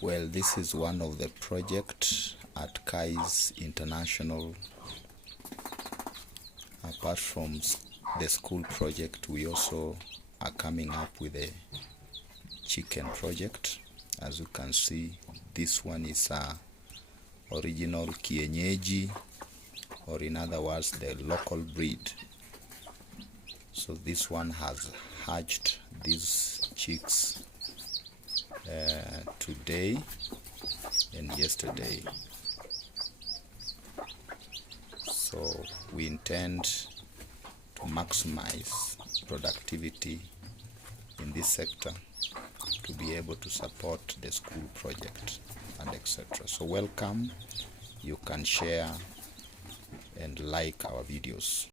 Well, this is one of the projects at Kais International. Apart from the school project, we also are coming up with a chicken project. As you can see, this one is a original kienyeji, or in other words, the local breed. So this one has hatched these chicks today and yesterday. So we intend to maximize productivity in this sector to be able to support the school project and etc. So welcome. You can share and like our videos.